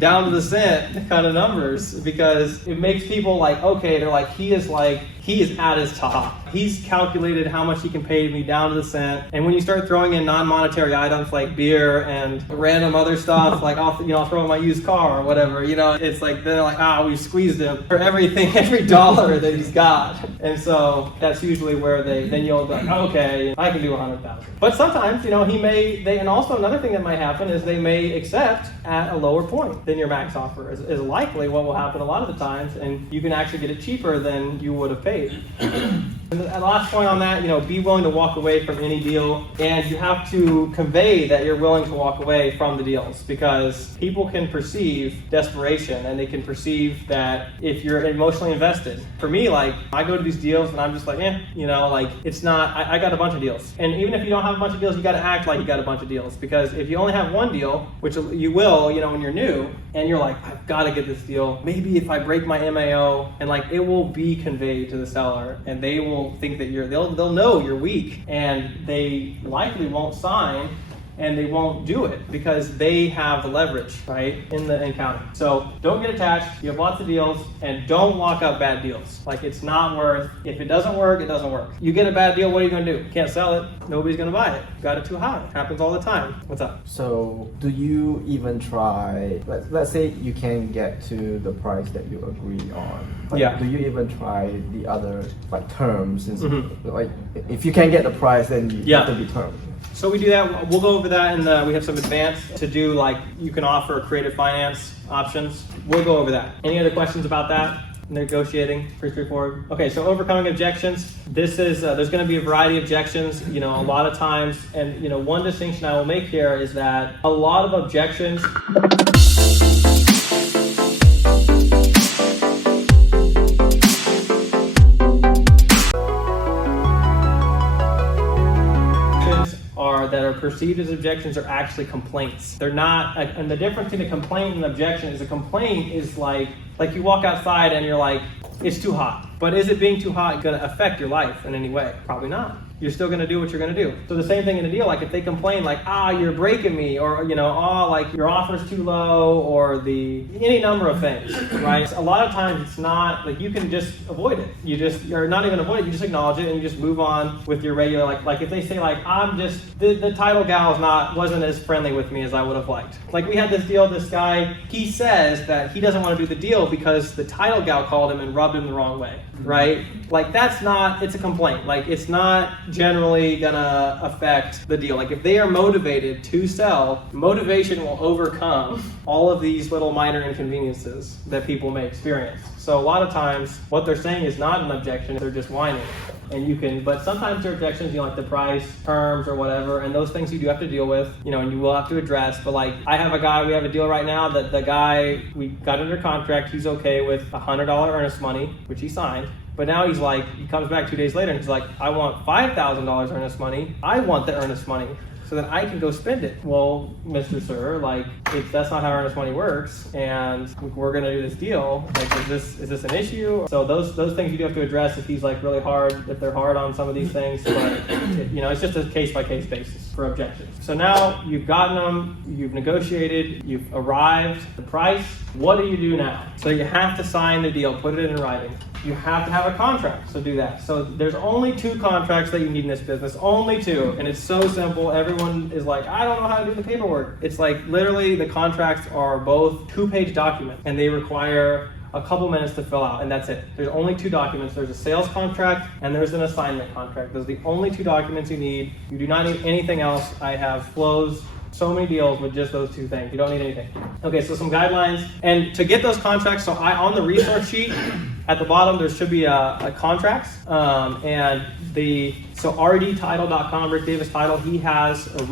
down to the cent kind of numbers, because it makes people like, okay, they're like, he is at his top. He's calculated how much he can pay me down to the cent. And when you start throwing in non-monetary items like beer and random other stuff, like I'll throw in my used car or whatever, it's like, they're like, we've squeezed him for everything, every dollar that he's got. And so that's usually where then you'll be like, okay, I can do 100,000. But sometimes, and also another thing that might happen is they may accept at a lower point than your max offer is likely what will happen a lot of the times, and you can actually get it cheaper than you would have paid. And the last point on that, be willing to walk away from any deal, and you have to convey that you're willing to walk away from the deals, because people can perceive desperation, and they can perceive that if you're emotionally invested. For me, like, I go to these deals and I'm just like, it's not, I got a bunch of deals. And even if you don't have a bunch of deals, you got to act like you got a bunch of deals, because if you only have one deal, which you will, when you're new, and you're like, I've got to get this deal, maybe if I break my MAO, and like, it will be conveyed to the seller, and they will think that they'll know you're weak, and they likely won't sign, and they won't do it because they have the leverage, right, in the encounter. So don't get attached. You have lots of deals, and don't lock up bad deals. Like, it's not worth, if it doesn't work, it doesn't work. You get a bad deal, what are you gonna do? You can't sell it. Nobody's gonna buy it. You got it too high. It happens all the time. What's up? So do you even try, let's say you can get to the price that you agree on. But Yeah. Do you even try the other terms? Like, if you can't get the price, then you have to be termed. So we do that. We'll go over that, and we have some advanced to do, like, you can offer creative finance options. We'll go over that. Any other questions about that? Negotiating, pretty straightforward. Okay, so overcoming objections. This is, there's going to be a variety of objections, a lot of times. And, one distinction I will make here is that a lot of objections that are perceived as objections are actually complaints. They're not, and the difference between a complaint and an objection is a complaint is like you walk outside and you're like, it's too hot. But is it being too hot going to affect your life in any way? Probably not. You're still going to do what you're going to do. So the same thing in a deal, like if they complain like, you're breaking me, or, like your offer's too low, or any number of things, right? A lot of times it's not, like, you can just avoid it. You're not even avoid it, you just acknowledge it and you just move on with your regular, like if they say like, the title gal wasn't as friendly with me as I would have liked. Like we had this deal, this guy, he says that he doesn't want to do the deal because the title gal called him and rubbed him the wrong way, right? Like it's a complaint. Like it's not generally gonna affect the deal. Like if they are motivated to sell, motivation will overcome all of these little minor inconveniences that people may experience. So a lot of times what they're saying is not an objection, they're just whining. And but sometimes their objections, like the price, terms, or whatever, and those things you do have to deal with, and you will have to address. But like, we have a deal right now that the guy, we got under contract, he's okay with $100 earnest money, which he signed. But now he comes back 2 days later and he's like, I want $5,000 earnest money. I want the earnest money so that I can go spend it. Well, Mr. Sir, that's not how earnest money works, and we're gonna do this deal. Like, is this an issue? So those things you do have to address if he's like really hard, if they're hard on some of these things. But it's just a case-by-case basis for objections. So now you've gotten them, you've negotiated, you've arrived at the price. What do you do now? So you have to sign the deal, put it in writing. You have to have a contract, so do that. So there's only 2 contracts that you need in this business, only 2, and it's so simple. Everyone is like, I don't know how to do the paperwork. It's like literally the contracts are both 2-page documents, and they require a couple minutes to fill out, and that's it. There's only 2 documents. There's a sales contract and there's an assignment contract. Those are the only 2 documents you need. You do not need anything else. I have closed so many deals with just those 2 things. You don't need anything. Okay, so some guidelines. And to get those contracts, on the resource sheet, at the bottom, there should be a contracts, so rdtitle.com, Rick Davis Title, he has a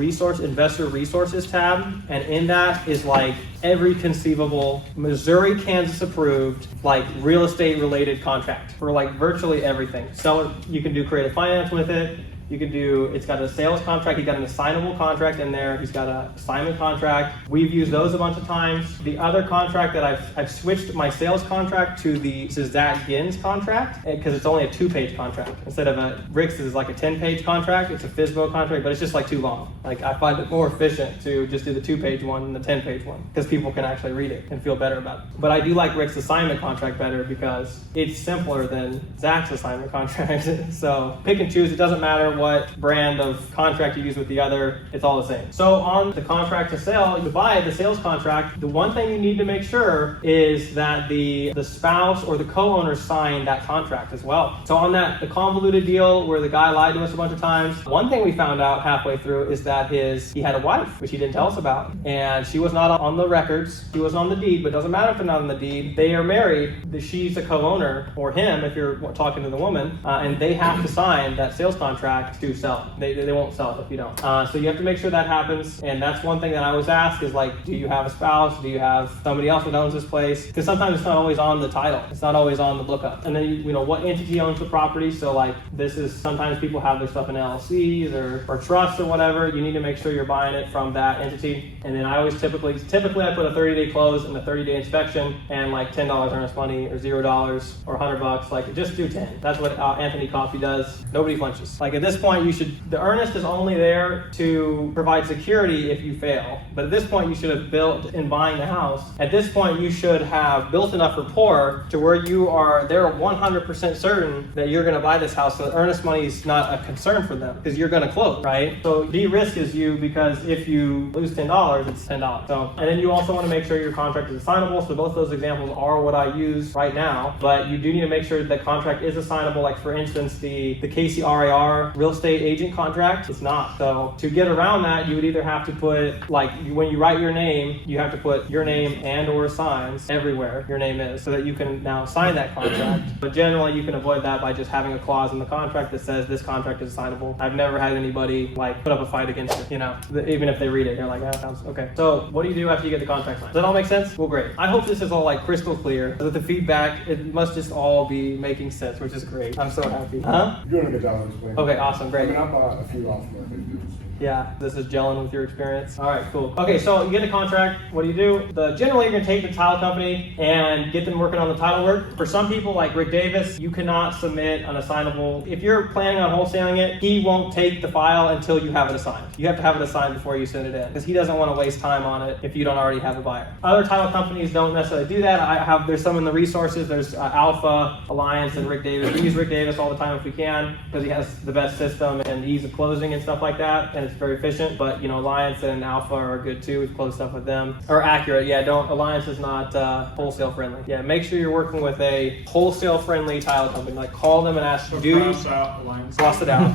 investor resources tab, and in that is like every conceivable Missouri, Kansas approved, like real estate related contract for like virtually everything. So you can do creative finance with it. You can do, it's got a sales contract, he's got an assignable contract in there, he's got an assignment contract. We've used those a bunch of times. The other contract that I've switched my sales contract to Zach Ginn's contract, because it's only a 2-page contract. Instead of Rick's is like a 10-page contract, it's a FSBO contract, but it's just like too long. Like I find it more efficient to just do the 2-page one than the 10-page one, because people can actually read it and feel better about it. But I do like Rick's assignment contract better because it's simpler than Zach's assignment contract. So pick and choose. It doesn't matter what brand of contract you use with the other, it's all the same. So on the contract to sell, you buy the sales contract, the one thing you need to make sure is that the spouse or the co-owner signed that contract as well. So on the convoluted deal where the guy lied to us a bunch of times, one thing we found out halfway through is that he had a wife, which he didn't tell us about. And she was not on the records, she wasn't on the deed, but it doesn't matter if they're not on the deed. They are married, she's a co-owner, or him if you're talking to the woman, and they have to sign that sales contract to sell it. They won't sell it if you don't. So you have to make sure that happens, and that's one thing that I always ask is like, do you have a spouse? Do you have somebody else that owns this place? Because sometimes it's not always on the title. It's not always on the lookup. And then you know what entity owns the property. So like this is, sometimes people have their stuff in LLCs or trusts or whatever. You need to make sure you're buying it from that entity. And then I always typically I put a 30-day close and a 30-day inspection and like $10 earnest money or $0 or $100. Like just do 10. That's what Anthony Coffey does. Nobody flinches. Like at this point, the earnest is only there to provide security if you fail. But at this point, you should have built in buying the house. At this point, you should have built enough rapport to where they're 100% certain that you're going to buy this house. So the earnest money is not a concern for them because you're going to close, right? So de-risk is you, because if you lose $10, it's $10. So, and then you also want to make sure your contract is assignable. So both those examples are what I use right now, but you do need to make sure that contract is assignable. Like for instance, the KCRAR real estate agent contract, it's not. So to get around that, you would either have to put, like when you write your name, you have to put your name and or signs everywhere your name is so that you can now sign that contract. But generally you can avoid that by just having a clause in the contract that says this contract is assignable. I've never had anybody like put up a fight against it, even if they read it, they're like, yeah, sounds okay. So what do you do after you get the contract signed? Does that all make sense? Well, great. I hope this is all like crystal clear. So that the feedback, it must just all be making sense, which is great. I'm so happy. Huh? You're doing a good job of explaining. Okay, awesome, great. I mean, I bought a few off my videos. Yeah, this is gelling with your experience. All right, cool. Okay, so you get a contract. What do? Generally, you're going to take the title company and get them working on the title work. For some people, like Rick Davis, you cannot submit an assignable. If you're planning on wholesaling it, he won't take the file until you have it assigned. You have to have it assigned before you send it in because he doesn't want to waste time on it if you don't already have a buyer. Other title companies don't necessarily do that. There's some in the resources. There's Alpha, Alliance, and Rick Davis. We use Rick Davis all the time if we can because he has the best system and ease of closing and stuff like that. And it's very efficient, but Alliance and Alpha are good too. We've closed stuff with them. Or Accurate, yeah, Alliance is not wholesale friendly. Yeah, make sure you're working with a wholesale friendly title company. Like call them and ask, cross it out.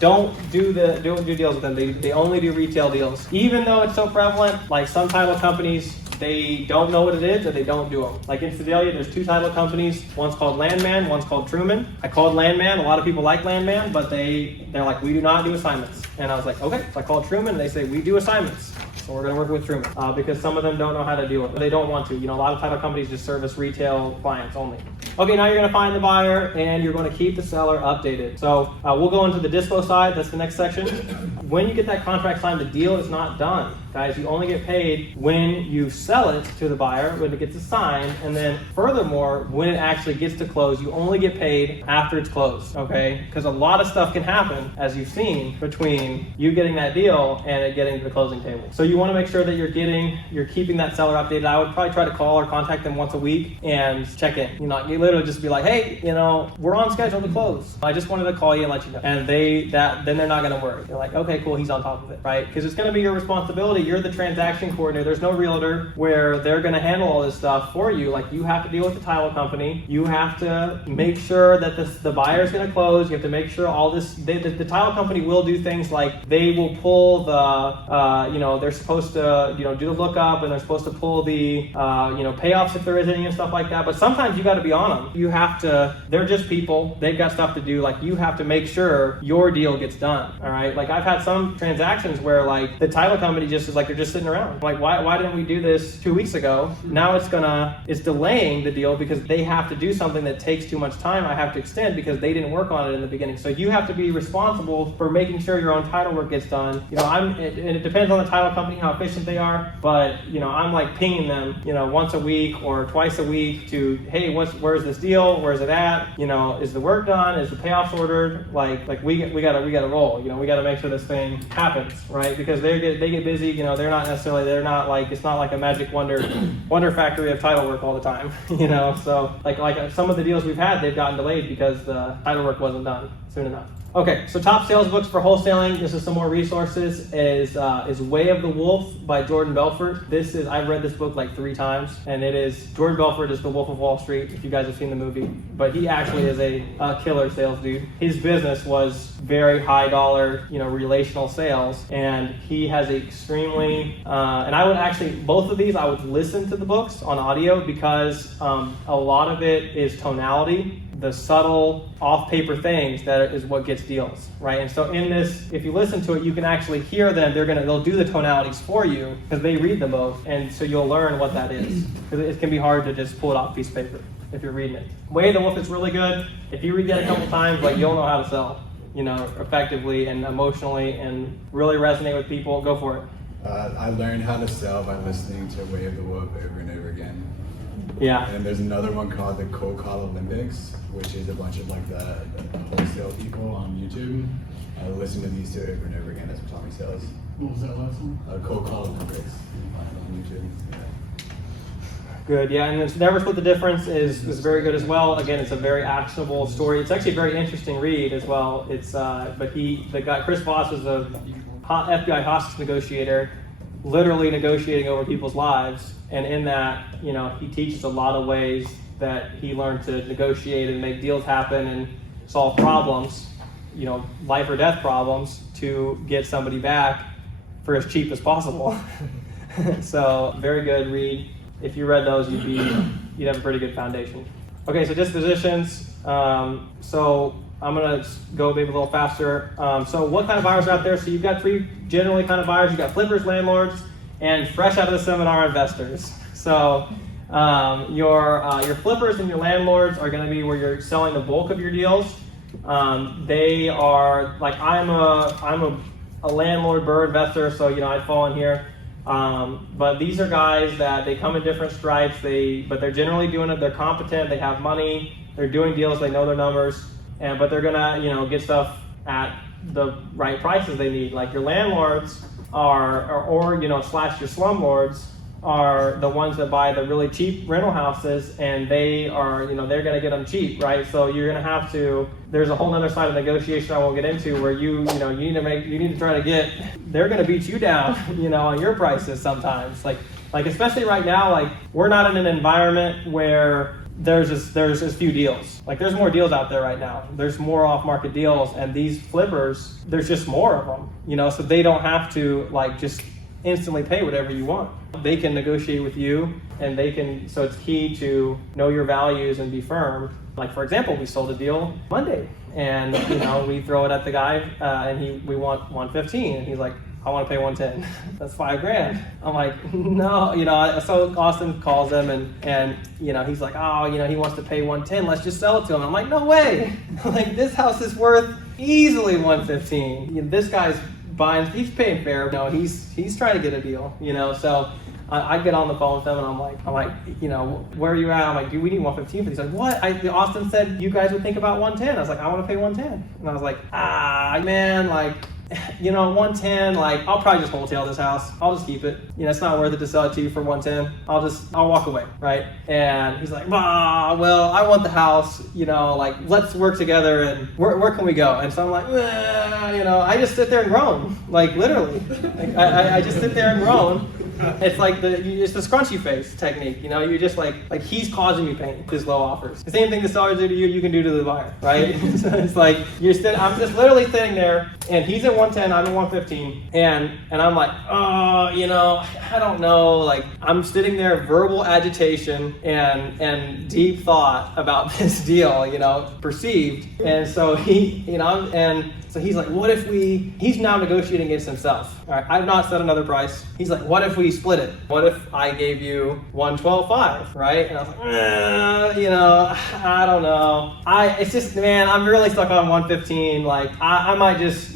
Don't do deals with them. They only do retail deals. Even though it's so prevalent, like some title companies, they don't know what it is or they don't do them. Like in Fidelia, there's 2 title companies. One's called Landman, one's called Truman. I called Landman. A lot of people like Landman, but they're like, we do not do assignments. And I was like, okay. So I called Truman and they say, we do assignments. So we're going to work with Truman because some of them don't know how to deal with it. They don't want to. A lot of title companies just service retail clients only. Okay, now you're going to find the buyer and you're going to keep the seller updated. So we'll go into the dispo side. That's the next section. When you get that contract signed, the deal is not done. Guys, you only get paid when you sell it to the buyer, when it gets assigned, and then furthermore, when it actually gets to close, you only get paid after it's closed, okay? Because a lot of stuff can happen, as you've seen, between you getting that deal and it getting to the closing table. So you want to make sure that you're keeping that seller updated. I would probably try to call or contact them once a week and check in. You literally just be like, hey, we're on schedule to close. I just wanted to call you and let you know. And then they're not going to worry. They're like, okay, cool, he's on top of it, right? Because it's going to be your responsibility. You're the transaction coordinator. There's no realtor where they're going to handle all this stuff for you. Like you have to deal with the title company. You have to make sure that the buyer is going to close. You have to make sure all this. The title company will do things like they will pull they're supposed to do the lookup and they're supposed to pull the payoffs if there is any and stuff like that. But sometimes you got to be on them. You have to. They're just people. They've got stuff to do. Like you have to make sure your deal gets done. All right. Like I've had some transactions where like the title company just is like they're just sitting around. Like, why didn't we do this 2 weeks ago? Now it's delaying the deal because they have to do something that takes too much time. I have to extend because they didn't work on it in the beginning. So you have to be responsible for making sure your own title work gets done. And it depends on the title company, how efficient they are, but I'm like pinging them, once a week or twice a week to, hey, where's this deal? Where's it at? Is the work done? Is the payoffs ordered? Like we gotta roll. We gotta make sure this thing happens, right? Because they get busy. They're not like, it's not like a magic wonder factory of title work all the time. So like some of the deals we've had, they've gotten delayed because the title work wasn't done soon enough. Okay, so top sales books for wholesaling. This is some more resources. Is Way of the Wolf by Jordan Belfort. I've read this book like 3 times, and Jordan Belfort is the Wolf of Wall Street, if you guys have seen the movie. But he actually is a killer sales dude. His business was very high dollar, relational sales, and he has extremely, and I would actually, both of these, I would listen to the books on audio because a lot of it is tonality. The subtle off-paper things that is what gets deals, right? And so in this, if you listen to it, you can actually hear them. They'll do the tonalities for you because they read them both, and so you'll learn what that is. Because it can be hard to just pull it off a piece of paper if you're reading it. Way of the Wolf is really good. If you read that a couple times, you'll know how to sell, effectively and emotionally, and really resonate with people. Go for it. I learned how to sell by listening to Way of the Wolf over and over again. Yeah. And there's another one called the Cold Call Olympics, which is a bunch of the wholesale people on YouTube. I listen to these two over and over again. That's what taught me sales. What was that last one? Cold Call Olympics. You can find it on YouTube. Yeah. Good, yeah, and it's Never Split the Difference is very good as well. Again, it's a very actionable story. It's actually a very interesting read as well. The guy Chris Voss was a FBI hostage negotiator, literally negotiating over people's lives. And in that, he teaches a lot of ways that he learned to negotiate and make deals happen and solve problems, life or death problems, to get somebody back for as cheap as possible. So very good read. If you read those, you'd have a pretty good foundation. Okay, so dispositions. So I'm gonna go maybe a little faster. So what kind of buyers are out there? So you've got 3 generally kind of buyers. You've got flippers, landlords, and fresh out of the seminar, investors. So your flippers and your landlords are going to be where you're selling the bulk of your deals. They are like, I'm a landlord burr investor, so I'd fall in here. But these are guys that they come in different stripes. But they're generally doing it. They're competent. They have money. They're doing deals. They know their numbers. But they're gonna get stuff at the right prices they need. Like your landlords or your slumlords are the ones that buy the really cheap rental houses, and they are, they're going to get them cheap, right? So you're going to have to, there's a whole other side of negotiation I won't get into where you need to try to get, they're going to beat you down, on your prices sometimes. Like especially right now, we're not in an environment where there's as few deals. There's more deals out there right now. There's more off-market deals, and these flippers, there's just more of them, so they don't have to just instantly pay whatever you want. They can negotiate with you, and so it's key to know your values and be firm. For example, we sold a deal Monday, and we throw it at the guy, and we want 115, and he's like, I want to pay 110. That's $5,000. I'm like, no, so Austin calls him and he's like, oh, he wants to pay 110. Let's just sell it to him. I'm like, no way. This house is worth easily 115. This guy's buying, he's paying fair. He's trying to get a deal, so I get on the phone with them and I'm like, where are you at? I'm like, dude, we need 115. But he's like, what? Austin said you guys would think about 110. I was like, I want to pay 110. And I was like, man, 110, I'll probably just wholesale this house. I'll just keep it. It's not worth it to sell it to you for 110. I'll walk away, right? And he's like, well, I want the house, let's work together, and where can we go? And so I'm like, I just sit there and groan, literally. I just sit there and groan. It's like it's the scrunchy face technique. You know, you're just like he's causing me pain with his low offers. The same thing the sellers do to you, you can do to the buyer, right? So it's like I'm just literally sitting there, and he's at 110, I'm at 115, and I'm like, oh, you know, I don't know. Like I'm sitting there, verbal agitation and deep thought about this deal, you know, perceived, and so so he's like, what if he's now negotiating against himself. All right, I've not set another price. He's like, what if we split it? What if I gave you 112.5, right? And I was like, you know, I don't know. It's just, man, I'm really stuck on 115. Like, I might just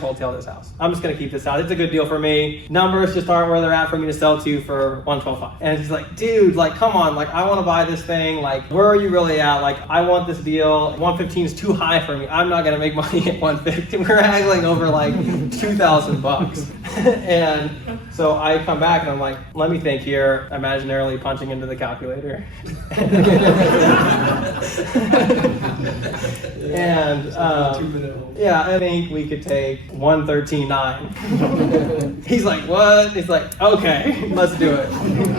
wholesale this house. I'm just gonna keep this house. It's a good deal for me. Numbers just aren't where they're at for me to sell to you for 112.5. And he's like, dude, like, come on, like, I want to buy this thing. Like, where are you really at? Like, I want this deal. 115 is too high for me. I'm not gonna make money at 115. We're haggling over like $2,000. And so I come back and I'm like, let me think here, imaginarily punching into the calculator. And yeah, I think we could take 113.9. He's like, what? He's like, okay, let's do it.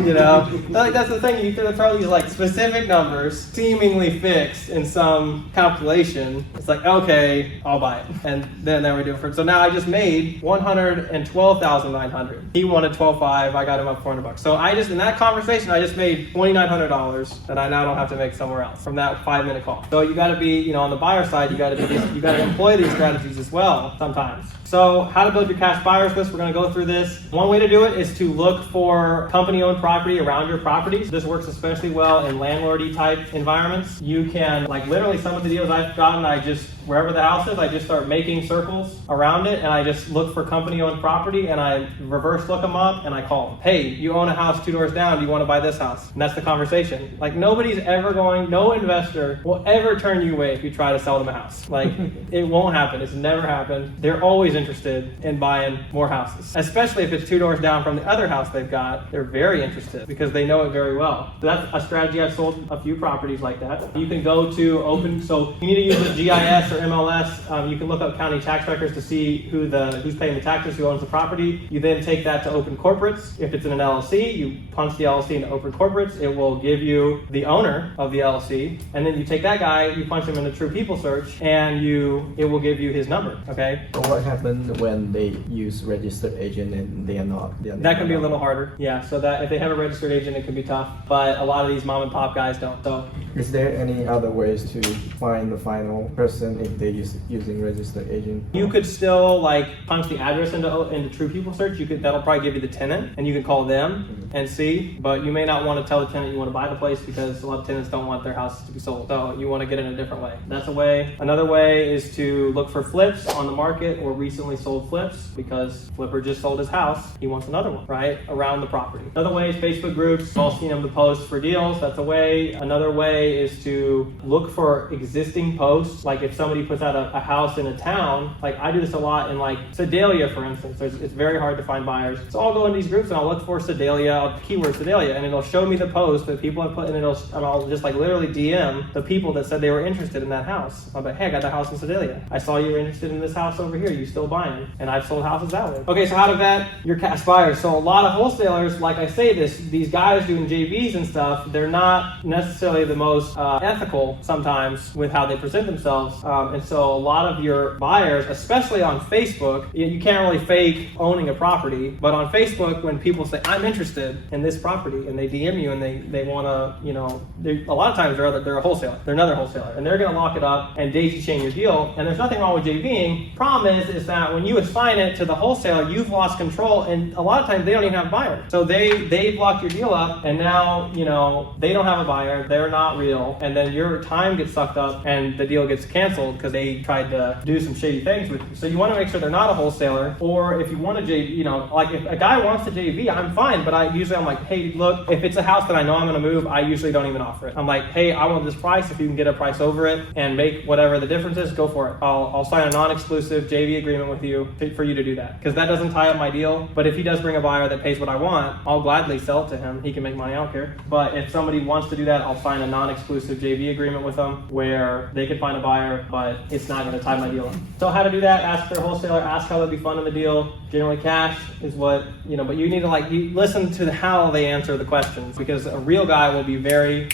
You know, like that's the thing. You can throw these like specific numbers, seemingly fixed in some calculation. It's like, okay, I'll buy it, and then we do it for. So now I just made $112,900. He wanted $12.5. I got him up $400. So in that conversation, I just made $2,900 that I now don't have to make somewhere else from that 5-minute call. So you got to be, you know, on the buyer side, you got to employ these strategies as well sometimes. So how to build your cash buyers list, we're going to go through this. One way to do it is to look for company-owned property around your properties. This works especially well in landlordy type environments. You can, like literally some of the deals I've gotten, wherever the house is, I just start making circles around it, and I just look for company-owned property, and I reverse look them up, and I call them. Hey, you own a house 2 doors down, do you want to buy this house? And that's the conversation. Like no investor will ever turn you away if you try to sell them a house. Like it won't happen. It's never happened. They're always interested in buying more houses, especially if it's 2 doors down from the other house they've got. They're very interested because they know it very well. So that's a strategy. I've sold a few properties like that. You can go to so you need to use the GIS or MLS. You can look up county tax records to see who's paying the taxes, who owns the property. You then take that to open corporates. If it's in an LLC, you punch the LLC into open corporates. It will give you the owner of the LLC, and then you take that guy, you punch him into True People Search, and it will give you his number. Okay. So what happens when they use registered agent and they are not? That can be a little harder. Yeah. So that if they have a registered agent, it can be tough. But a lot of these mom and pop guys don't. So is there any other ways to find the final person if they're using registered agent? You could still like punch the address into True People Search. That'll probably give you the tenant, and you can call them and see. But you may not want to tell the tenant you want to buy the place because a lot of tenants don't want their houses to be sold. So you want to get it in a different way. That's a way. Another way is to look for flips on the market or recently sold flips, because flipper just sold his house. He wants another one, right? Around the property. Another way is Facebook groups. You've all seen them, the posts for deals. That's a way. Another way is to look for existing posts. Like if somebody puts out a house in a town, like I do this a lot in like Sedalia, for instance. It's very hard to find buyers. So I'll go in these groups and I'll look for Sedalia, I'll keyword Sedalia, and it'll show me the post that people have put, and I'll just like literally DM the people that said they were interested in that house. I'll be like, hey, I got the house in Sedalia. I saw you were interested in this house over here. You still buying? And I've sold houses that way. Okay, so how to vet your cash buyers. So a lot of wholesalers, like I say these guys doing JVs and stuff, they're not necessarily the most ethical sometimes with how they present themselves. And so a lot of your buyers, especially on Facebook, you can't really fake owning a property, but on Facebook, when people say, I'm interested in this property, and they DM you and they want to, you know, a lot of times they're a wholesaler, they're another wholesaler, and they're going to lock it up and daisy chain your deal. And there's nothing wrong with JVing. Problem is that when you assign it to the wholesaler, you've lost control, and a lot of times they don't even have a buyer. So they've locked your deal up, and now, you know, they don't have a buyer, they're not real, and then your time gets sucked up and the deal gets canceled because they tried to do some shady things with you. So you want to make sure they're not a wholesaler, or if you want to JV, you know, like if a guy wants to JV, I'm fine, but I'm like, hey, look, if it's a house that I know I'm going to move, I usually don't even offer it. I'm like, hey, I want this price. If you can get a price over it and make whatever the difference is, go for it. I'll sign a non-exclusive JV agreement with you for you to do that, because that doesn't tie up my deal. But if he does bring a buyer that pays what I want, I'll gladly gladly sell it to him. He can make money, I don't care. But if somebody wants to do that, I'll sign a non-exclusive JV agreement with them where they can find a buyer, but it's not going to tie my deal up. So how to do that, ask their wholesaler, ask how they'll be funding the deal. Generally cash is what, but you need to you listen to how they answer the questions, because a real guy will be very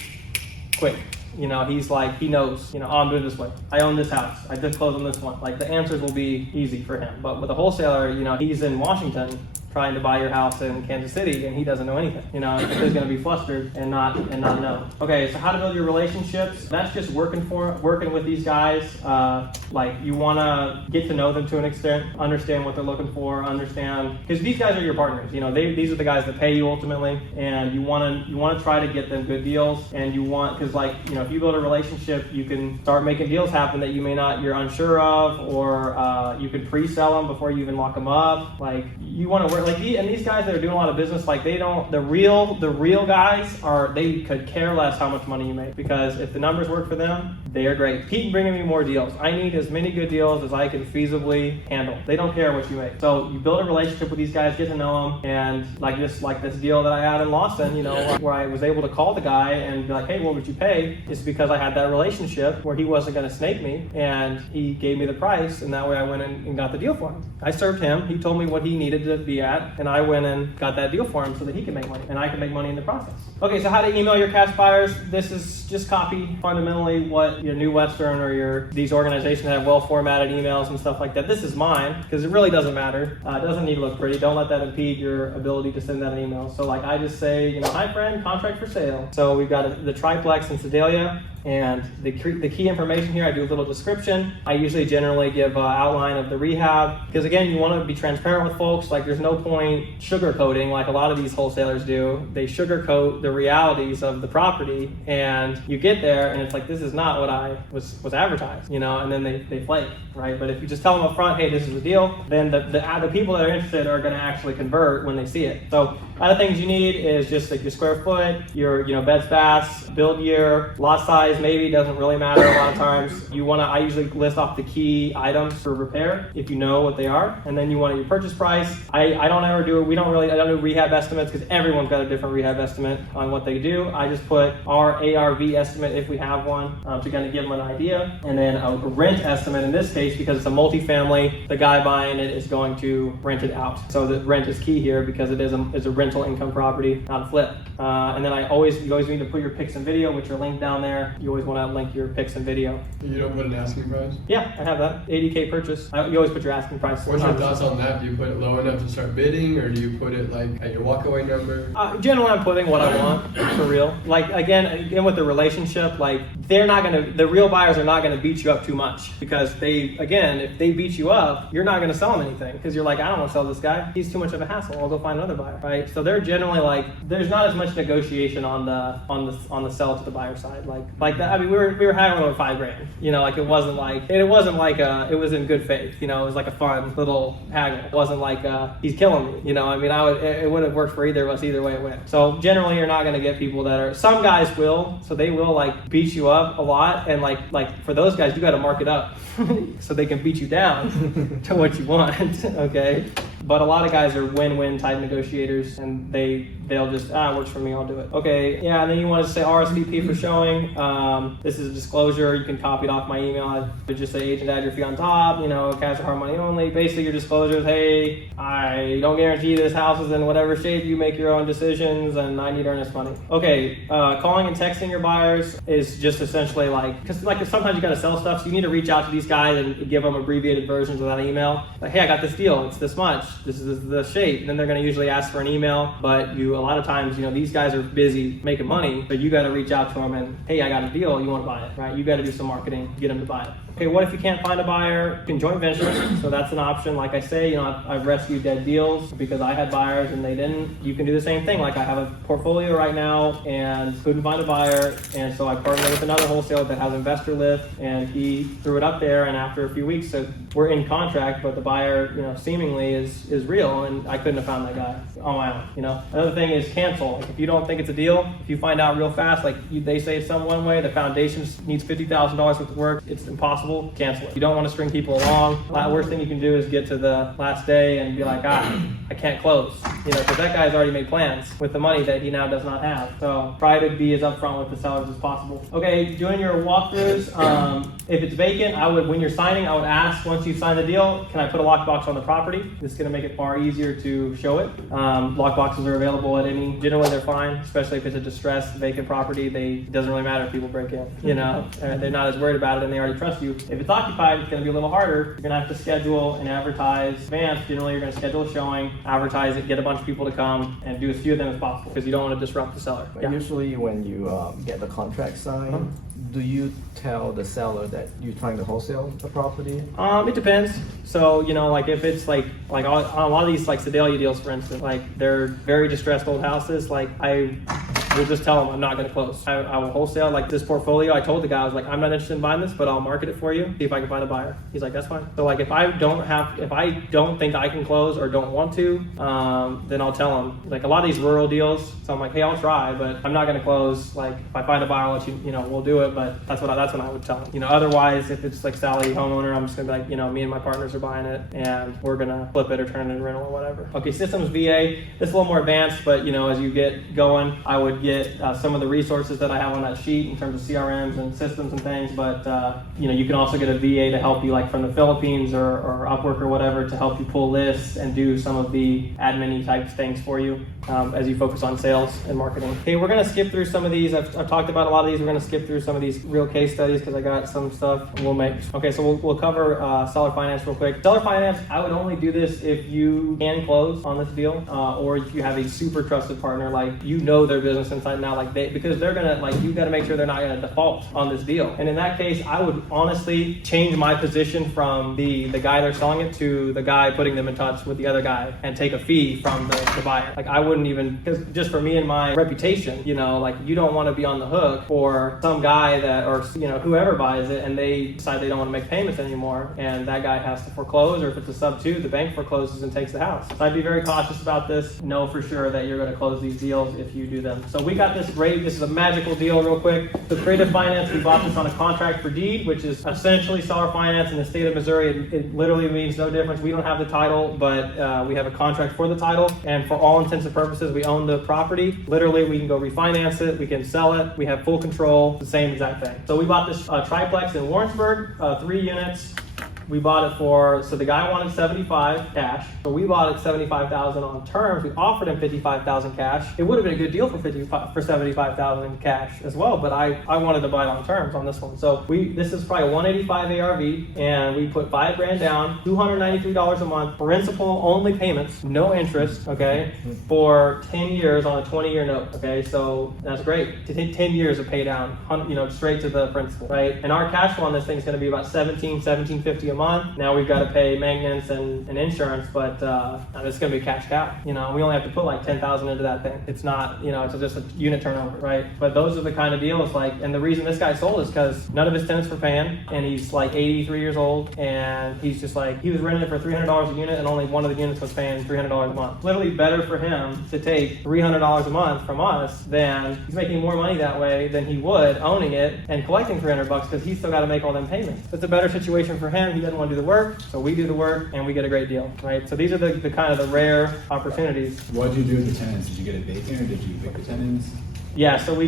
quick. He's like, he knows, oh, I'm doing it this way. I own this house. I just closed on this one. Like, the answers will be easy for him. But with a wholesaler, he's in Washington trying to buy your house in Kansas City, and he doesn't know anything. He's going to be flustered and not know. Okay, so how to build your relationships? That's just working with these guys. You want to get to know them to an extent, understand what they're looking for, understand, because these guys are your partners. These are the guys that pay you ultimately, and you want to try to get them good deals. And because if you build a relationship, you can start making deals happen that you're unsure of, or you can pre-sell them before you even lock them up. You want to work. And these guys that are doing a lot of business, the real guys they could care less how much money you make, because if the numbers work for them, they are great. Keep bringing me more deals. I need as many good deals as I can feasibly handle. They don't care what you make. So you build a relationship with these guys, get to know them, and like this deal that I had in Lawson, where I was able to call the guy and be like, hey, what would you pay? It's because I had that relationship where he wasn't going to snake me, and he gave me the price, and that way I went in and got the deal for him. I served him. He told me what he needed to be at, and I went and got that deal for him so that he can make money, and I can make money in the process. Okay, so how to email your cash buyers. This is just copy fundamentally what your New Western or these organizations that have well-formatted emails and stuff like that. This is mine, because it really doesn't matter. It doesn't need to look pretty. Don't let that impede your ability to send that an email. So I just say, hi friend, contract for sale. So we've got the triplex in Sedalia. And the key information here, I do a little description. I usually generally give an outline of the rehab, because again, you want to be transparent with folks. There's no point sugarcoating like a lot of these wholesalers do. They sugarcoat the realities of the property, and you get there and it's like, this is not what I was advertised, and then they flake, right? But if you just tell them up front, hey, this is the deal, then the people that are interested are going to actually convert when they see it. So other things you need is just your square foot, your beds, baths, build year, lot size. Maybe doesn't really matter a lot of times. I usually list off the key items for repair if you know what they are, and then you want your purchase price. I don't do rehab estimates, because everyone's got a different rehab estimate on what they do. I just put our ARV estimate if we have one to kind of give them an idea, and then a rent estimate in this case, because it's a multifamily. The guy buying it is going to rent it out, so the rent is key here because it is a rental income property, not a flip. And then you always need to put your pics and video, which are linked down there. You always want to link your pics and video. You don't put an asking price? Yeah, I have that. 80K purchase. You always put your asking price. What's your thoughts on that? Do you put it low enough to start bidding, or do you put it at your walkaway number? Generally, I'm putting what I want, for real. Again, with the relationship, the real buyers are not going to beat you up too much, because if they beat you up, you're not going to sell them anything, because you're like, I don't want to sell this guy. He's too much of a hassle. I'll go find another buyer, right? So they're generally there's not as much negotiation on the sell to the buyer side. Like that. I mean, we were having over $5,000. It was in good faith. It was like a fun little haggle. It wasn't like he's killing me. It would have worked for either of us either way it went. So generally, you're not going to get people that are. Some guys will, so they will beat you up a lot, and for those guys, you got to mark it up so they can beat you down to what you want. Okay. But a lot of guys are win-win type negotiators, and they'll just, it works for me, I'll do it. Okay, yeah, and then you want to say RSVP for showing. This is a disclosure. You can copy it off my email. I would just say agent add your fee on top, cash or hard money only. Basically, your disclosure is, hey, I don't guarantee this house is in whatever shape. You make your own decisions, and I need earnest money. Okay, calling and texting your buyers is just essentially because sometimes you got to sell stuff, so you need to reach out to these guys and give them abbreviated versions of that email. Hey, I got this deal. It's this much. This is the shape. And then they're going to usually ask for an email, but a lot of times, these guys are busy making money, so you got to reach out to them and, hey, I got a deal, you want to buy it, right? You got to do some marketing to get them to buy it. Okay, what if you can't find a buyer? You can joint venture, so that's an option. Like I say, I've rescued dead deals because I had buyers and they didn't. You can do the same thing. I have a portfolio right now and couldn't find a buyer, and so I partnered with another wholesaler that has investor list, and he threw it up there, and after a few weeks, so we're in contract, but the buyer, seemingly is real, and I couldn't have found that guy on my own. Another thing thing is cancel. Like if you don't think it's a deal, if you find out real fast, like they say some one way, the foundation needs $50,000 worth of work, it's impossible, cancel it. You don't want to string people along. The worst thing you can do is get to the last day and be like, I can't close. Because that guy's already made plans with the money that he now does not have. So try to be as upfront with the sellers as possible. Okay, doing your walkthroughs. If it's vacant, when you're signing, I would ask, once you sign the deal, can I put a lockbox on the property? This is going to make it far easier to show it. Lockboxes are available generally they're fine, especially if it's a distressed vacant property. It doesn't really matter if people break in, they're not as worried about it and they already trust you. If it's occupied, it's going to be a little harder. You're going to have to schedule and advertise in advance. Generally, you're going to schedule a showing, advertise it, get a bunch of people to come, and do as few of them as possible because you don't want to disrupt the seller. But usually when you get the contract signed, do you tell the seller that you're trying to wholesale the property? It depends. So, like if it's like on a lot of these like Sedalia deals, for instance, like they're very distressed old houses, like I will just tell them I'm not going to close. I will wholesale like this portfolio. I told the guy, I was like, I'm not interested in buying this, but I'll market it for you, see if I can find a buyer. He's like, that's fine. So like if I don't think I can close or don't want to, then I'll tell him. Like a lot of these rural deals, so I'm like, hey, I'll try, but I'm not going to close. Like if I find a buyer, I'll let you, we'll do it. But that's when I would tell him. Otherwise, if it's like Sally homeowner, I'm just gonna be like, me and my partners are buying it and we're gonna flip it or turn it into rental or whatever. Okay, systems VA, it's a little more advanced, but as you get going, I would get some of the resources that I have on that sheet in terms of CRMs and systems and things. But you can also get a VA to help you, like from the Philippines or Upwork or whatever, to help you pull lists and do some of the admin-y type things for you as you focus on sales and marketing. Okay, we're gonna skip through some of these. I've talked about a lot of these. We're gonna skip through some of these real case studies because I got some stuff we'll make. Okay, so we'll cover seller finance real quick. Seller finance, I would only do this if you can close on this deal, or if you have a super trusted partner, like their business inside and out, because they're gonna you got to make sure they're not gonna default on this deal. And in that case, I would honestly change my position from the guy they're selling it to the guy putting them in touch with the other guy and take a fee from the buyer. Like I wouldn't even, because just for me and my reputation, you don't want to be on the hook for some guy or whoever buys it and they decide they don't want to make payments anymore and that guy has to foreclose, or if it's a sub 2, the bank forecloses and takes the house. So I'd be very cautious about this. Know for sure that you're going to close these deals if you do them. So we got this is a magical deal real quick. So creative finance, we bought this on a contract for deed, which is essentially seller finance in the state of Missouri. It literally means no difference. We don't have the title, but we have a contract for the title, and for all intents and purposes, we own the property. Literally, we can go refinance it, we can sell it, we have full control, the same exact thing. So we bought this triplex in Warrensburg, 3 units. We bought it so the guy wanted $75,000 cash. So we bought it $75,000 on terms. We offered him $55,000 cash. It would have been a good deal for $75,000 cash as well, but I wanted to buy it on terms on this one. So this is probably a 185 ARV, and we put $5,000 down, $293 a month, principal only payments, no interest, okay, for 10 years on a 20-year note, okay? So that's great. 10 years of pay down, straight to the principal, right? And our cash flow on this thing is going to be about $1750 a month. Now we've got to pay maintenance and insurance, but it's going to be cash cow. We only have to put like $10,000 into that thing. It's not, it's just a unit turnover, right? But those are the kind of deals and the reason this guy sold is because none of his tenants were paying, and he's like 83 years old, and he's just he was renting it for $300 a unit, and only one of the units was paying $300 a month. Literally better for him to take $300 a month from us than he's making more money that way than he would owning it and collecting $300 because he's still got to make all them payments. It's a better situation for him. He doesn't want to do the work, so we do the work and we get a great deal, right? So these are the kind of the rare opportunities. What did you do with the tenants? Did you get it vacant or did you pick the tenants? Yeah, so we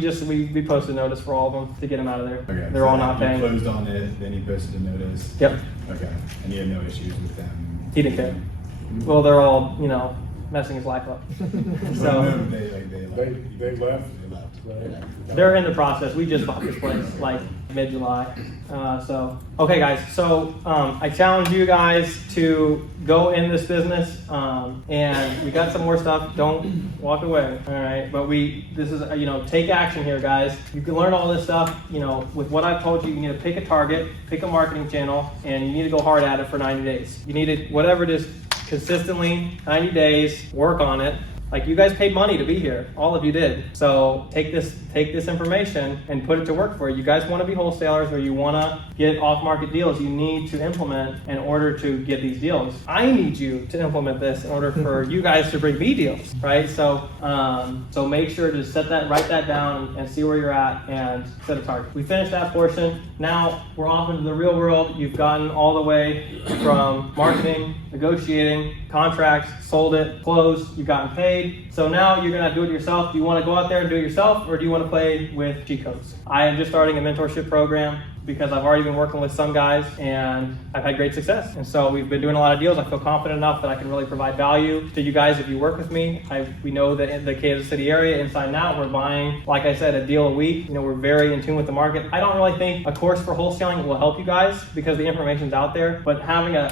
posted notice for all of them to get them out of there. Okay, they're all not paying. You closed on it, then you posted a notice. Yep. Okay, and you had no issues with them? He didn't care. Well, they're all, messing his life up. So they left. they're in the process. We just bought this place like mid-July. Okay guys, so I challenge you guys to go in this business, and we got some more stuff. Don't walk away, all right? But this is, take action here, guys. You can learn all this stuff, with what I've told you. You need to pick a target, pick a marketing channel, and you need to go hard at it for 90 days. You need to, whatever it is, consistently, 90 days, work on it. Like, you guys paid money to be here. All of you did. So take this information and put it to work for you. You guys want to be wholesalers, or you want to get off-market deals, you need to implement in order to get these deals. I need you to implement this in order for you guys to bring me deals, right? So make sure to write that down and see where you're at and set a target. We finished that portion. Now we're off into the real world. You've gotten all the way from marketing, negotiating, contracts, sold it, closed, you've gotten paid. So now you're gonna do it yourself. Do you wanna go out there and do it yourself, or do you wanna play with cheat codes? I am just starting a mentorship program because I've already been working with some guys and I've had great success. And so we've been doing a lot of deals. I feel confident enough that I can really provide value to you guys if you work with me. We know that in the Kansas City area, inside and out, we're buying, like I said, a deal a week. You know, we're very in tune with the market. I don't really think a course for wholesaling will help you guys because the information's out there, but having a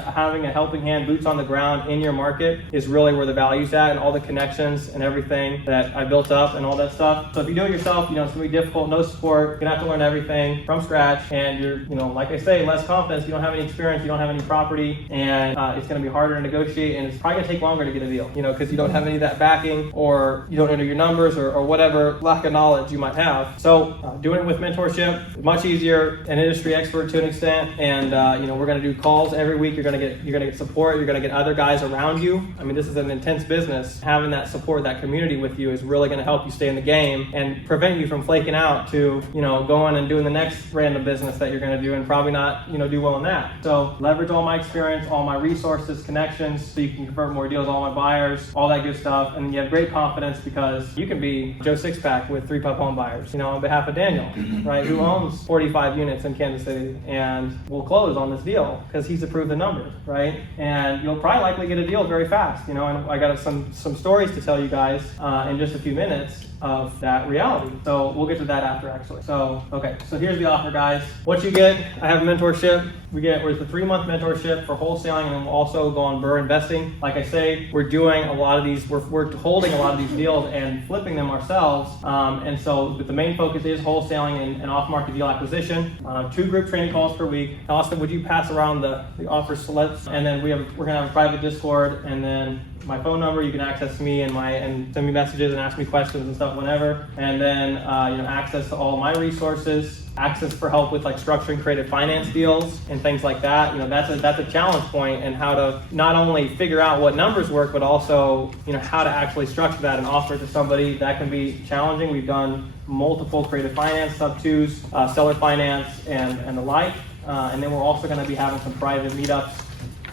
helping hand, boots on the ground in your market is really where the value's at, and all the connections and everything that I built up and all that stuff. So if you do it yourself, you know, it's gonna be difficult, no support, you're gonna have to learn everything from scratch, and you're, you know, like I say, less confidence, you don't have any experience, you don't have any property, and it's gonna be harder to negotiate, and it's probably gonna take longer to get a deal, you know, because you don't have any of that backing, or you don't enter your numbers, or whatever lack of knowledge you might have. So doing it with mentorship, much easier, an industry expert to an extent, and you know, we're gonna do calls every week. You're gonna get support, you're gonna get other guys around you. I mean, this is an intense business. Having that support, that community with you is really gonna help you stay in the game and prevent you from flaking out to, you know, going and doing the next random business that you're gonna do and probably not, you know, do well in that. So leverage all my experience, all my resources, connections, so you can convert more deals, all my buyers, all that good stuff, and you have great confidence because you can be Joe Sixpack with 3-pup home buyers, you know, on behalf of Daniel, right, who owns 45 units in Kansas City and will close on this deal because he's approved the numbers, right? And you'll probably likely get a deal very fast, you know, and I got some stories to tell you guys in just a few minutes of that reality. So we'll get to that after, actually. So, okay, so here's the offer, guys. What you get, I have mentorship. We're the 3-month mentorship for wholesaling, and then we'll also go on Burr investing. Like I say, we're doing a lot of these, we're holding a lot of these deals and flipping them ourselves. And so, but the main focus is wholesaling and off-market deal acquisition. 2 group training calls per week. Austin, would you pass around the offer slips? And then we're gonna have a private Discord, and then my phone number, you can access me and send me messages and ask me questions and stuff whenever. And then you know, access to all my resources, access for help with like structuring creative finance deals and things like that. You know, that's a challenge point, and how to not only figure out what numbers work, but also, you know, how to actually structure that and offer it to somebody. That can be challenging. We've done multiple creative finance, sub-2s, seller finance, and the like. And then we're also going to be having some private meetups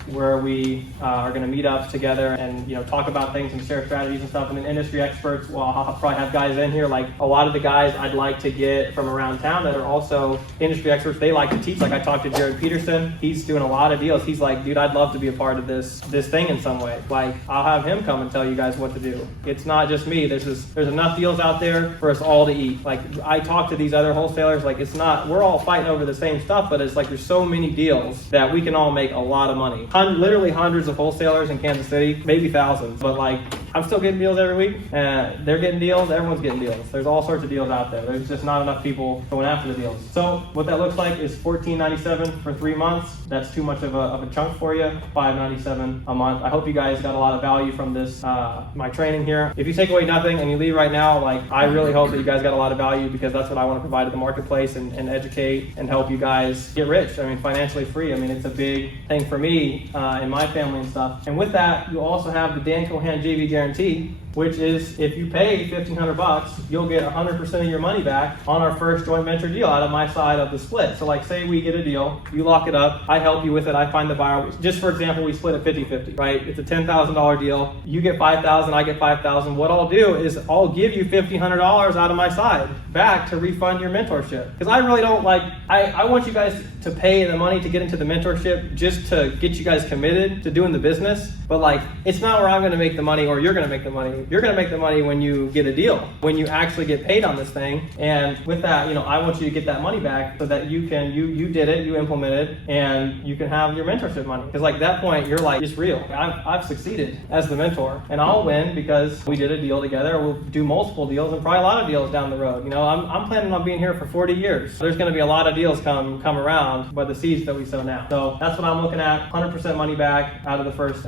where we are going to meet up together and, you know, talk about things and share strategies and stuff. And then industry experts, well, I'll probably have guys in here, like a lot of the guys I'd like to get from around town that are also industry experts. They like to teach. Like I talked to Jared Peterson. He's doing a lot of deals. He's like, dude, I'd love to be a part of this thing in some way. Like, I'll have him come and tell you guys what to do. It's not just me. There's enough deals out there for us all to eat. Like, I talk to these other wholesalers, like it's not, we're all fighting over the same stuff, but it's like there's so many deals that we can all make a lot of money. Literally hundreds of wholesalers in Kansas City, maybe thousands, but like I'm still getting deals every week. They're getting deals, everyone's getting deals. There's all sorts of deals out there. There's just not enough people going after the deals. So what that looks like is $14.97 for 3 months. That's too much of a chunk for you. $5.97 a month. I hope you guys got a lot of value from this, my training here. If you take away nothing and you leave right now, like I really hope that you guys got a lot of value, because that's what I want to provide to the marketplace and educate and help you guys get rich. I mean, financially free. I mean, it's a big thing for me and my family and stuff. And with that, you also have the Dan Kohan JV guarantee, which is if you pay $1,500, you'll get 100% of your money back on our first joint venture deal out of my side of the split. So like say we get a deal, you lock it up, I help you with it, I find the buyer. Just for example, we split it 50-50, right? It's a $10,000 deal. You get $5,000, I get $5,000. What I'll do is I'll give you $1,500 out of my side back to refund your mentorship. Because I really don't like, I want you guys to pay the money to get into the mentorship just to get you guys committed to doing the business. But like, it's not where I'm gonna make the money or you're gonna make the money. You're gonna make the money when you get a deal, when you actually get paid on this thing. And with that, you know, I want you to get that money back so that you can, you did it, you implemented, and you can have your mentorship money. Because like that point, you're like, it's real. I've succeeded as the mentor, and I'll win because we did a deal together. We'll do multiple deals and probably a lot of deals down the road. You know, I'm planning on being here for 40 years. There's gonna be a lot of deals come around by the seeds that we sow now. So that's what I'm looking at. 100% money back out of the first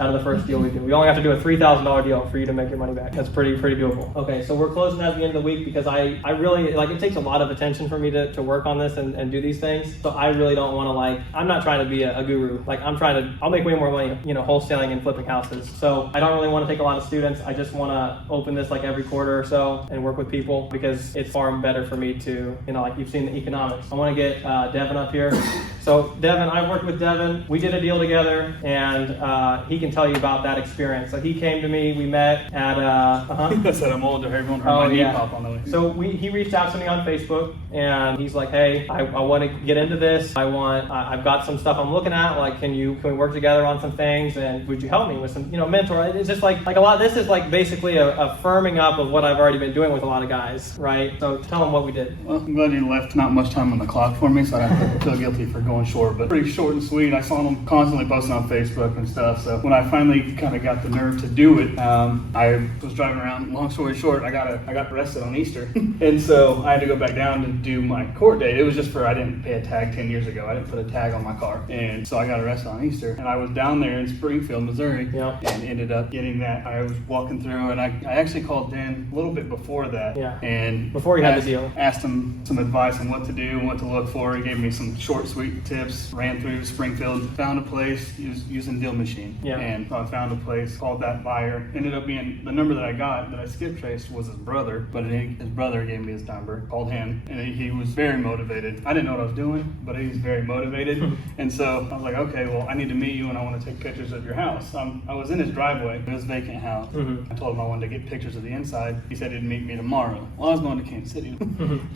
deal we do. We only have to do a $3,000 deal for you to make your money back. contract. That's pretty doable. Okay, so we're closing at the end of the week because I really, like, it takes a lot of attention for me to work on this and do these things. So I really don't want to, like, I'm not trying to be a guru. Like, I'll make way more money, wholesaling and flipping houses. So I don't really want to take a lot of students. I just want to open this like every quarter or so and work with people because it's far better for me to, like you've seen the economics. I want to get Devin up here. So Devin, I've worked with Devin. We did a deal together and he can tell you about that experience. So he came to me, we met at I said I'm older, everyone heard my knee pop on the way. So he reached out to me on Facebook and he's like, hey, I want to get into this. I've got some stuff I'm looking at. Like, can we work together on some things? And would you help me with some, mentor? It's just like a lot. This is like basically a firming up of what I've already been doing with a lot of guys, right? So tell them what we did. Well, I'm glad you left not much time on the clock for me, so I don't feel guilty for going short, but pretty short and sweet. I saw them constantly posting on Facebook and stuff. So when I finally kind of got the nerve to do it, I was driving around. Long story short, I got arrested on Easter, and so I had to go back down to do my court date. It was just I didn't pay a tag 10 years ago. I didn't put a tag on my car, and so I got arrested on Easter. And I was down there in Springfield, Missouri, and ended up getting that. I was walking through, and I actually called Dan a little bit before that, and before you had the deal, asked him some advice on what to do, what to look for. He gave me some short, sweet tips. Ran through Springfield, found a place using Deal Machine, and so I found a place, called that buyer. Ended up being the number that I got that I skip traced was his brother, but his brother gave me his number. Called him, and he was very motivated. I didn't know what I was doing, but he was very motivated, and so I was like, okay, well, I need to meet you, and I want to take pictures of your house. I was in his driveway. It was a vacant house. I told him I wanted to get pictures of the inside. He said he'd meet me tomorrow. Well, I was going to Kansas City,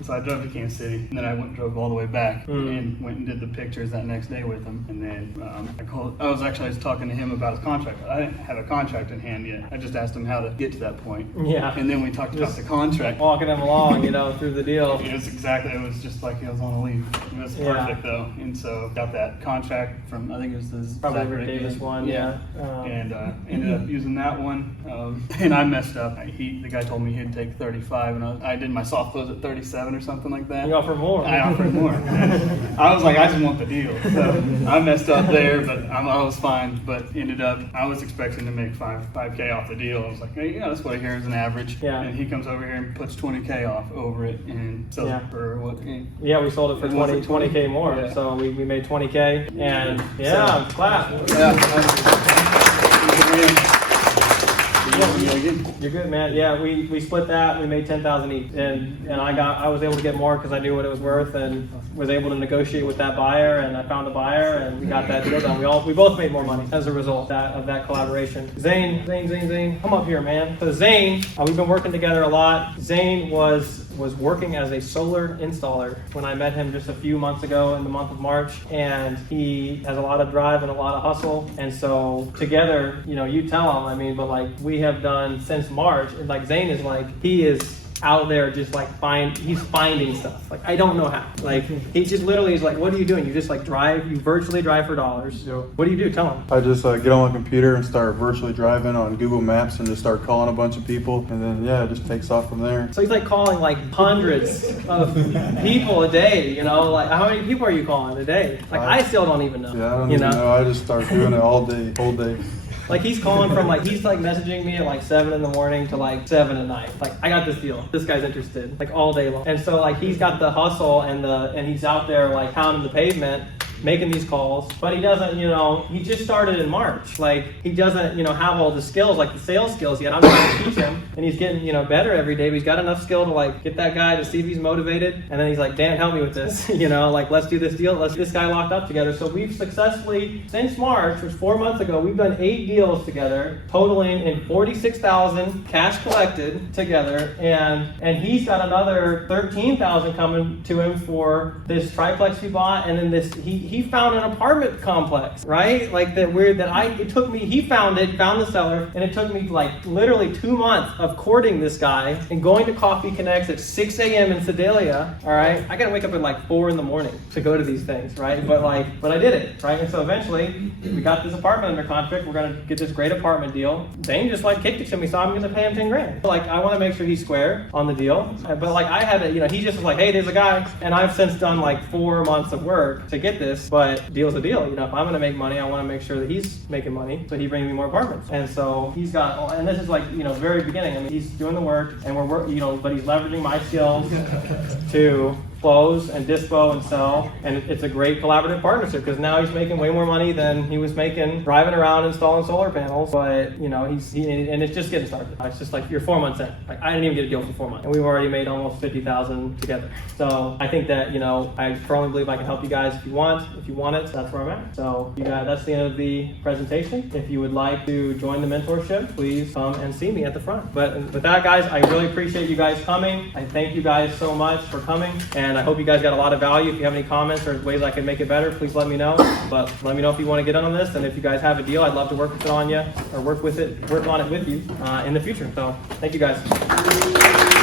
so I drove to Kansas City, and then I drove all the way back and went and did the pictures that next day with him. And then I was talking to him about his contract. I didn't have a contract in hand yet. I just asked him how to get to that point. Yeah. And then we talked about the contract. Walking him along, through the deal. It was just like he was on a leaf. It was perfect though. And so got that contract from, I think it was the probably Rick Davis one. And ended up using that one. And I messed up. The guy told me he'd take 35, and I did my soft close at 37 or something like that. You offered more. I offered more. I was like, I just want the deal. So I messed up there, but I was fine. But ended up, I was expecting to make $5K off the deal. I was like, hey, that's what I hear is an average. Yeah. And he comes over here and puts $20K off over it, and sells it for what? Yeah, we sold it for 20K more. Yeah. So we made 20K, and clap. You're good, man. Yeah, we split that. We made 10,000 each, and I was able to get more because I knew what it was worth, and was able to negotiate with that buyer, and I found a buyer, and we got that deal done. We both made more money as a result of that collaboration. Zane, come up here, man. So Zane, we've been working together a lot. Zane was working as a solar installer when I met him just a few months ago in the month of March, and he has a lot of drive and a lot of hustle, and so together, you tell him, but like we have done since March, and like Zane is like, he is out there just like he's finding stuff. Like, I don't know how. Like, he just literally is like, what are you doing? You just like you virtually drive for dollars. What do you do? Tell him. I just get on my computer and start virtually driving on Google Maps and just start calling a bunch of people, and then it just takes off from there. So he's like calling like hundreds of people a day, like how many people are you calling a day? Like, I still don't even know. Yeah, I don't even know. I just start doing it all day, whole day. Like, he's calling from he's messaging me at like 7 in the morning to like 7 at night. Like, I got this deal. This guy's interested. Like, all day long. And so he's got the hustle and he's out there like pounding the pavement, making these calls, but he doesn't, he just started in March. Like, he doesn't, have all the skills, like the sales skills yet. I'm trying to teach him, and he's getting, better every day, but he's got enough skill to like get that guy to see if he's motivated. And then he's like, Dan, help me with this, let's do this deal. Let's get this guy locked up together. So we've successfully, since March, which was 4 months ago, we've done 8 deals together, totaling in $46,000 cash collected together. And he's got another $13,000 coming to him for this triplex he bought. And then he found an apartment complex, right? Like he found the seller, and it took me like literally 2 months of courting this guy and going to Coffee Connects at 6 a.m. in Sedalia, all right? I gotta wake up at like 4 in the morning to go to these things, right? But I did it, right? And so eventually we got this apartment under contract. We're gonna get this great apartment deal. Zane just like kicked it to me, so I'm gonna pay him 10 grand. Like, I wanna make sure he's square on the deal. But like, I had to, he just was like, hey, there's a guy. And I've since done like 4 months of work to get this, but deal's a deal. If I'm gonna make money, I wanna make sure that he's making money, so he brings me more apartments. And so he's got, and this is like, very beginning. thing. I mean, he's doing the work, and but he's leveraging my skills to close and dispo and sell, and it's a great collaborative partnership because now he's making way more money than he was making driving around installing solar panels. But and it's just getting started. It's just like you're 4 months in. Like I didn't even get a deal for 4 months, and we've already made almost $50,000 together. So I think that I firmly believe I can help you guys if you want it. That's where I'm at. So you guys, that's the end of the presentation. If you would like to join the mentorship, please come and see me at the front. But with that, guys, I really appreciate you guys coming. I thank you guys so much for coming, and I hope you guys got a lot of value. If you have any comments or ways I can make it better, please let me know. But let me know if you want to get on this, and if you guys have a deal, I'd love to work on it with you in the future. So thank you guys.